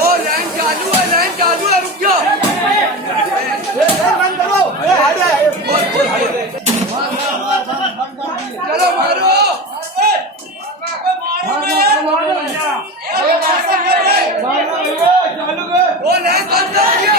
लाइन चालू है रुक जाओ चलो मारो वो लाइन बंद करिए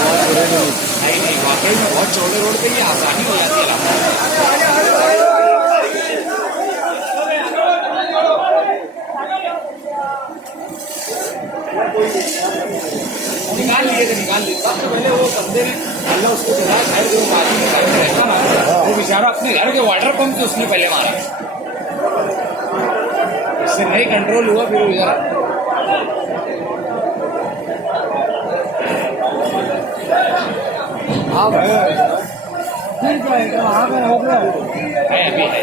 नहीं वाकई में बहुत चौड़े रोड पे ये आसानी हो जाती है। निकाल लिए सबसे पहले वो बंदे ने अल्लाह उसको चला रहता ना वो बेचारा अपने घर के वाटर पंप से उसने पहले मारा, इससे नहीं कंट्रोल हुआ फिर इधर आप फिर क्या है अभी है।